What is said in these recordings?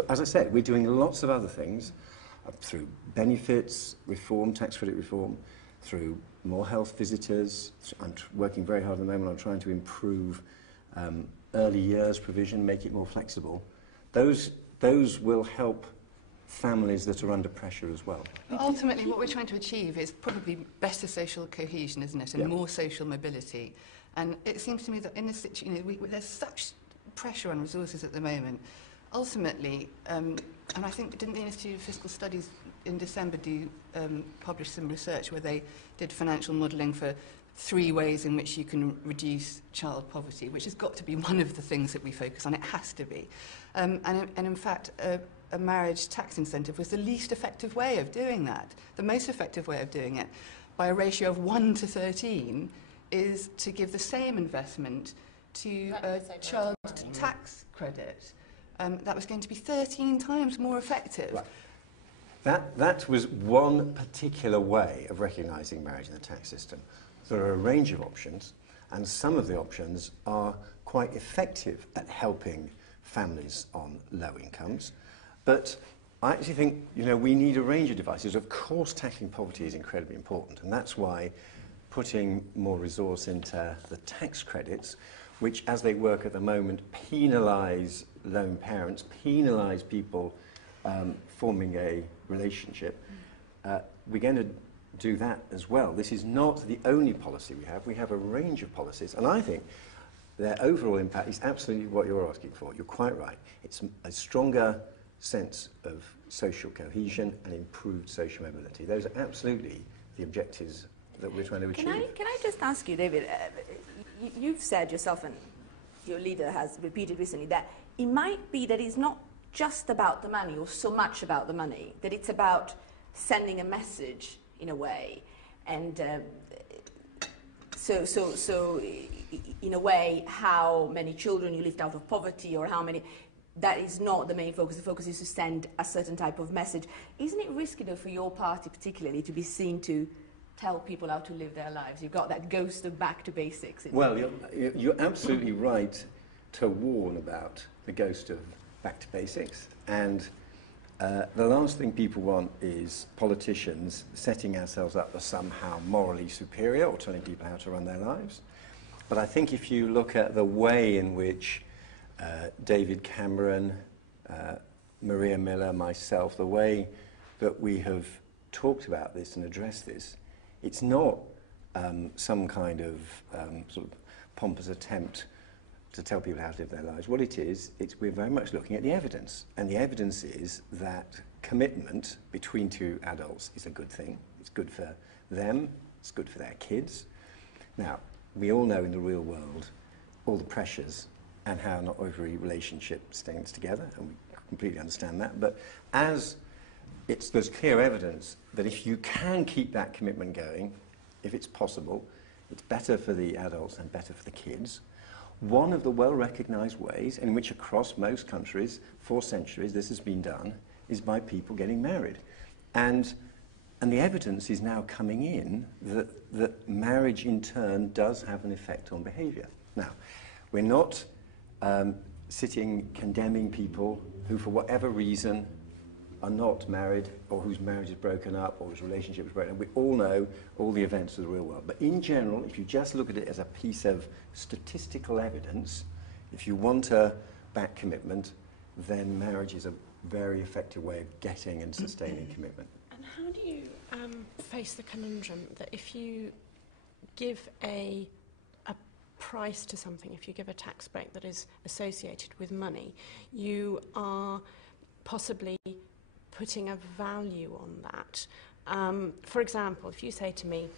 But as I said, we're doing lots of other things through benefits reform, tax credit reform, through more health visitors. I'm working very hard at the moment on trying to improve early years provision, make it more flexible. Those will help families that are under pressure as well. Ultimately, what we're trying to achieve is probably better social cohesion, isn't it, and more social mobility. And it seems to me that in this situation, there's such pressure on resources at the moment. Ultimately, and I think, didn't the Institute of Fiscal Studies in December publish some research where they did financial modelling for 3 ways in which you can reduce child poverty, which has got to be one of the things that we focus on. It has to be. And in fact, a marriage tax incentive was the least effective way of doing that. The most effective way of doing it, by a ratio of 1 to 13, is to give the same investment to a child tax credit. That was going to be 13 times more effective. Right. That was one particular way of recognising marriage in the tax system. There are a range of options, and some of the options are quite effective at helping families on low incomes. But I actually think, we need a range of devices. Of course, tackling poverty is incredibly important, and that's why putting more resource into the tax credits, which, as they work at the moment, penalise lone parents, penalise people forming a relationship. We're going to do that as well. This is not the only policy we have. We have a range of policies, and I think their overall impact is absolutely what you're asking for. You're quite right. It's a stronger sense of social cohesion and improved social mobility. Those are absolutely the objectives that we're trying to achieve. Can I just ask you, David, you've said yourself, and your leader has repeated recently, that it might be that it's not just about the money or so much about the money, that it's about sending a message in a way. And so in a way, how many children you lift out of poverty, or how many, that is not the main focus. The focus is to send a certain type of message. Isn't it risky, though, for your party particularly, to be seen to tell people how to live their lives? You've got that ghost of back to basics. Well, you're absolutely right to warn about the ghost of back to basics. And the last thing people want is politicians setting ourselves up as somehow morally superior or telling people how to run their lives. But I think if you look at the way in which David Cameron, Maria Miller, myself, the way that we have talked about this and addressed this, it's not some kind of sort of pompous attempt to tell people how to live their lives. What it is, we're very much looking at the evidence. And the evidence is that commitment between 2 adults is a good thing. It's good for them, it's good for their kids. Now, we all know in the real world all the pressures and how not every relationship stays together, and we completely understand that. But as there's clear evidence that if you can keep that commitment going, if it's possible, it's better for the adults and better for the kids. One of the well-recognised ways in which across most countries for centuries this has been done is by people getting married. And the evidence is now coming in that marriage in turn does have an effect on behaviour. Now, we're not sitting condemning people who for whatever reason are not married, or whose marriage is broken up, or whose relationship is broken up. We all know all the events of the real world. But in general, if you just look at it as a piece of statistical evidence, if you want a back commitment, then marriage is a very effective way of getting and sustaining commitment. And how do you face the conundrum that if you give a price to something, if you give a tax break that is associated with money, you are possibly putting a value on that. For example, if you say to me,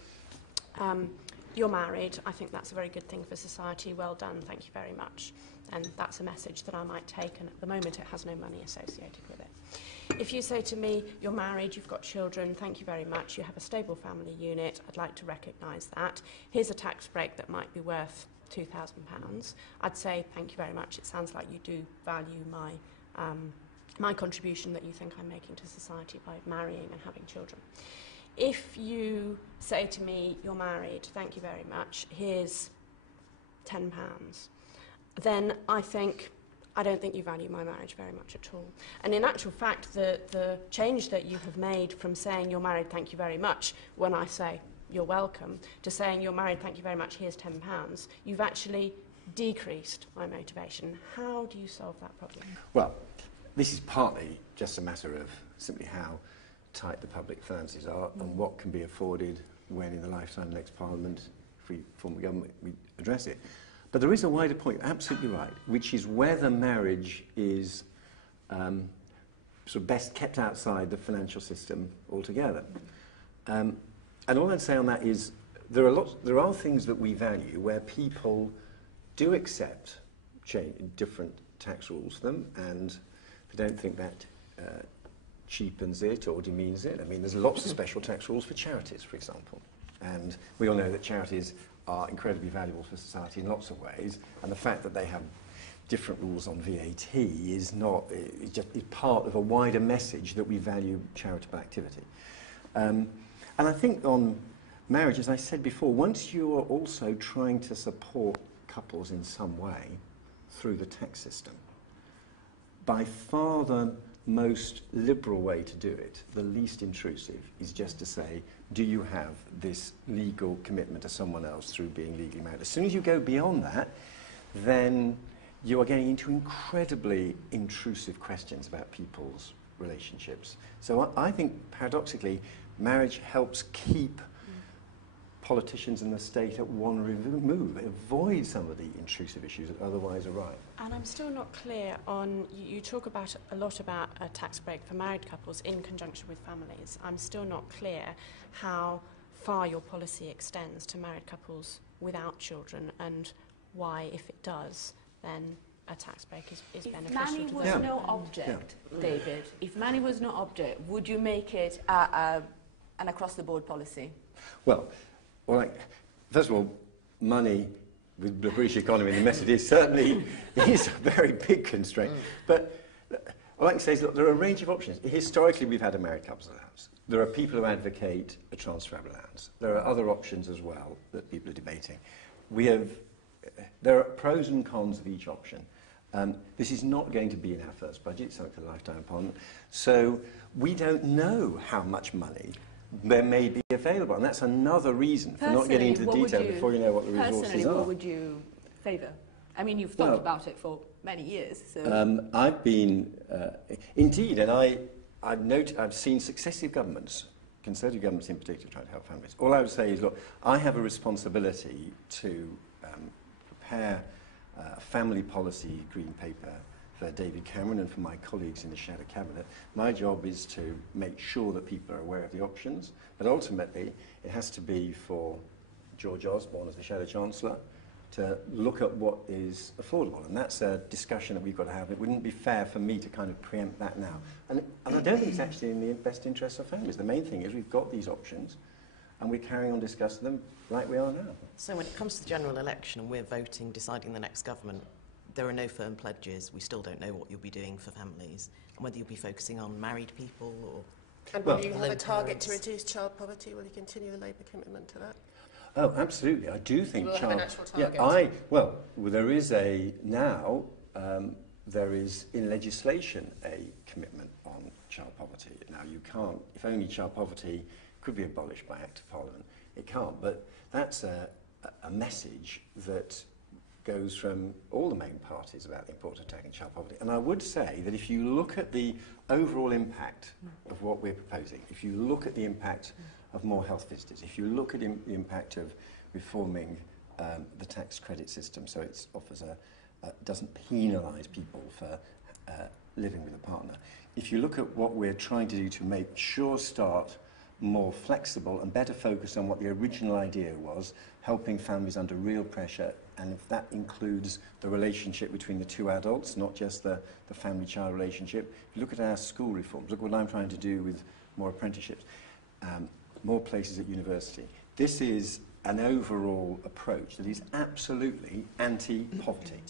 you're married, I think that's a very good thing for society, well done, thank you very much. And that's a message that I might take, and at the moment it has no money associated with it. If you say to me, you're married, you've got children, thank you very much, you have a stable family unit, I'd like to recognise that. Here's a tax break that might be worth £2,000. I'd say, thank you very much, it sounds like you do value my contribution that you think I'm making to society by marrying and having children. If you say to me, you're married, thank you very much, here's £10, then I think I don't think you value my marriage very much at all. And in actual fact, the change that you have made from saying you're married, thank you very much, when I say you're welcome, to saying you're married, thank you very much, here's £10, you've actually decreased my motivation. How do you solve that problem? Well, this is partly just a matter of simply how tight the public finances are and what can be afforded when in the lifetime of the next Parliament, if we form the government, we address it. But there is a wider point, absolutely right, which is whether marriage is sort of best kept outside the financial system altogether. And all I'd say on that is there are things that we value where people do accept different tax rules for them, and they don't think that cheapens it or demeans it. I mean, there's lots of special tax rules for charities, for example. And we all know that charities are incredibly valuable for society in lots of ways, and the fact that they have different rules on VAT is part of a wider message that we value charitable activity. And I think on marriage, as I said before, once you are also trying to support couples in some way through the tax system, by far the most liberal way to do it, the least intrusive, is just to say, do you have this legal commitment to someone else through being legally married? As soon as you go beyond that, then you are getting into incredibly intrusive questions about people's relationships. So I think, paradoxically, marriage helps keep politicians and the state at one move. It avoids some of the intrusive issues that otherwise arise. And I'm still not clear on, you talk about a lot about a tax break for married couples in conjunction with families. I'm still not clear how far your policy extends to married couples without children, and why, if it does, then a tax break is beneficial to them. If money was no object, David, if money was no object, would you make it an across-the-board policy? Well, first of all, money with the British economy and the mess it is certainly is a very big constraint. But all I can say is, look, there are a range of options. Historically, we've had a married couples allowance. There are people who advocate a transfer allowance. There are other options as well that people are debating. There are pros and cons of each option. This is not going to be in our first budget, it's something for the lifetime of Parliament. So we don't know how much money there may be available, and that's another reason for not getting into the detail before you know what the resources are. Personally, what would you favour? I mean, you've thought about it for many years. So. I've been, indeed, and I've seen successive governments, Conservative governments in particular, trying to help families. All I would say is, look, I have a responsibility to prepare a family policy green paper for David Cameron and for my colleagues in the Shadow Cabinet. My job is to make sure that people are aware of the options, but ultimately it has to be for George Osborne as the Shadow Chancellor to look at what is affordable, and that's a discussion that we've got to have. It wouldn't be fair for me to kind of preempt that now. And I don't think it's actually in the best interest of families. The main thing is we've got these options, and we're carrying on discussing them like we are now. So when it comes to the general election and we're voting, deciding the next government, there are no firm pledges. We still don't know what you'll be doing for families, and whether you'll be focusing on married people or... And will you have a target to reduce child poverty? Will you continue the Labour commitment to that? Oh, absolutely. I do think have an actual target. There is there is in legislation a commitment on child poverty. Now you can't, if only child poverty could be abolished by Act of Parliament, it can't. But that's a message that goes from all the main parties about the importance of tackling child poverty. And I would say that if you look at the overall impact of what we're proposing, if you look at the impact of more health visitors, if you look at the impact of reforming the tax credit system so it doesn't penalise people for living with a partner, if you look at what we're trying to do to make Sure Start more flexible and better focused on what the original idea was, helping families under real pressure, and if that includes the relationship between the two adults, not just the family-child relationship. If you look at our school reforms, look what I'm trying to do with more apprenticeships, more places at university. This is an overall approach that is absolutely anti-poverty.